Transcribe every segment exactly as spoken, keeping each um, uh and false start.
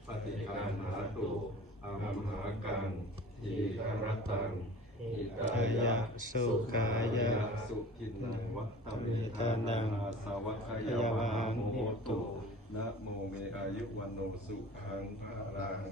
ปฏิคันหาตุอัมหากังทีฆรตังอิตายะสุขายะสุขินังวัฏมิทานังอาสวัคยาวาโหตุนะโมเมอายุวันโนสุขังภาลัง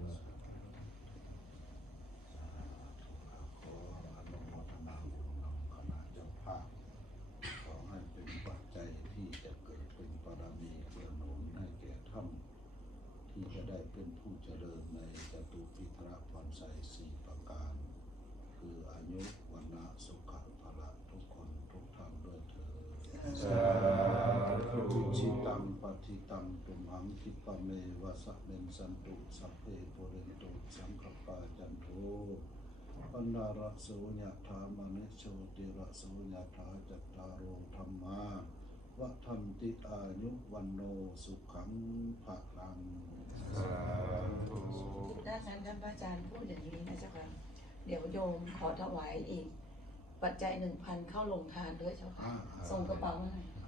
ขออนุโมทนาบุญกับคณะเจ้าภาพขอให้เป็นปัจจัยที่จะเกิดเป็นบารมีเพื่อหนุนให้แก่ท่านที่จะได้เป็นผู้เจริญในจตุปิตรพรชัยสี่ประการคืออายุวันนะสุขะพละทุกคนทุกท่านด้วยเถิดสาธุชิตังปฏิตังตุมหังคิปะเมวะสะเมนสันตุสัพเพปุเรนตุสังฆปาจันโทปันดาระโสยถามณิโชติระโสยถาจัตตารโอธรรมาวะทันติอายุวันโนสุขังภะลังถ้าท่านท่านพระอาจารย์พูดอย่างนี้นะเจ้าค่ะเดี๋ยวโยมขอถวายอีกปัจจัยหนึ่งพันเข้าลงทานด้วยเจ้าค่ะส่งกระเป๋ามาหน่อย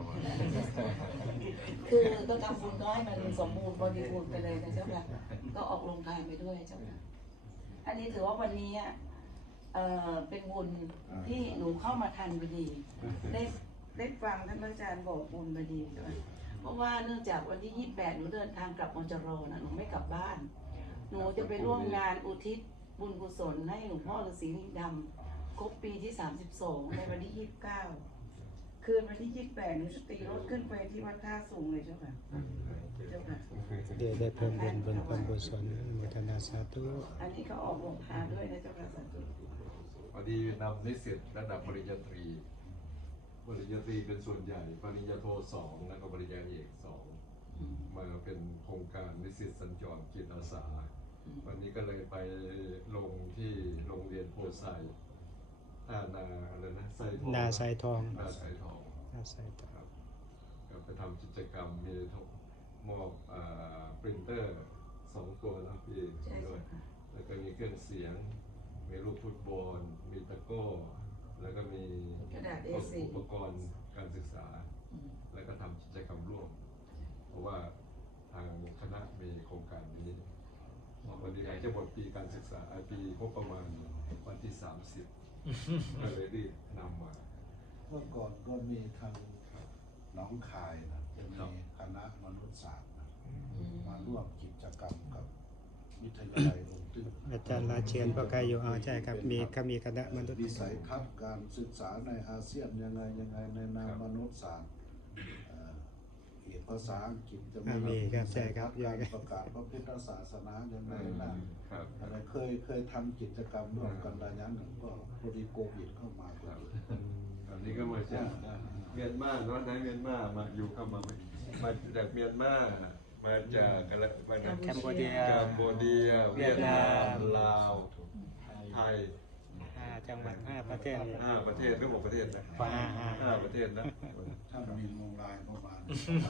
คือก็ทำบุญก็ให้มันสมบูรณ์บริบูรณ์ไปเลยนะเจ้าค่ะก็ออกลงทานไปด้วยเจ้าค่ะอันนี้ถือว่าวันนี้เอ่อเป็นบุญที่หนูเข้ามาทันพอดีได้ได้ฟังท่านพระอาจารย์บอกบุญพอดีใช่ไหมเพราะว่าเนื่องจากวันที่ยี่สิบแปดหนูเดินทางกลับมอจรนะหนูไม่กลับบ้านหนูจะไปร่วมงานอุทิศบุญกุศลให้หลวงพ่อฤาษีลิงดำครบปีที่สามสิบสองในวันที่ยี่สิบเก้าคืนวันที่ยี่สิบแปดหนูจะตีรถขึ้นไปที่วัดท่าสูงเลยเจ้าค่ะเจ้าค่ะเดี๋ยวได้เพิ่มบุญบนความกุศลโมทนาสาธุอันนี้เขาออกโรงทานด้วยนะเจ้าค่ะสาธุพอดีนำนิสิตระดับปริญญาตรีปริญญาตรีเป็นส่วนใหญ่ปริญญาโทสองแล้วก็ปริญญาเอกสองมาเป็นโครงการนิสิตสัญจรจิตอาสาวันนี้ก็เลยไปลงที่โรงเรียนโพไซท่านาอะไรนะไซทองนาไซทองนาไซทองนาไซทองครับก็ไปทำกิจกรรมมีมอบปรินเตอร์สองตัวนะพี่ด้วยแล้วก็มีเครื่องเสียงมีลูกฟุตบอลมีตะกร้อแล้วก็มีอุปกรณ์การศึกษาแล้วก็ทำกิจกรรมร่วมเพราะว่าทางคณะมีโครงการนี้วันนี้จะหมดปีการศึกษาปีงบประมาณวันที่สามสิบก็เลยรีบนำมาเมื่อก่อนก็มีทางหนองคายนะจะมีคณะมนุษยศาสตร์นะมาร่วมกิจกรรมกับวิทยาลัยองค์ตื้ออาจารย์ราเชียนพระกายอยู่เอาใช่ครับมีก็มีคณะมนุษย์วิสัยทัศน์การศึกษาในอาเซียนยังไงยังไงในนามมนุษยศาสตร์เอกภาษาอังกฤษจะมีวิสัยทัศน์การประกาศพระพุทธศาสนายังไงนะอะไรเคยเคยทำกิจกรรมร่วมกันระยะหนึ่งก็พอดีโควิดเข้ามาครับตอนนี้ก็มาจากเมียนมาเนาะนายเมียนมามาอยู่เข้ามามาจากเมียนมามาจากอะไรมาจากแคมโบเดียกัมพูเดียเวียดนามลาวไทยห้าจังหวัดห้าประเทศห้าประเทศหรือหกประเทศนะห้าห้าห้าประเทศนะถ้ามีโรงลายประมาณ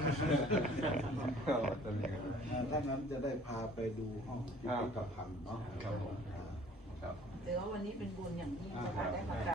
ถ้านั้นจะได้พาไปดูห้องพิพิธภัณฑ์เนาะครับผมครับถือว่าวันนี้เป็นบุญอย่างยิ่งนะคะได้มากราบ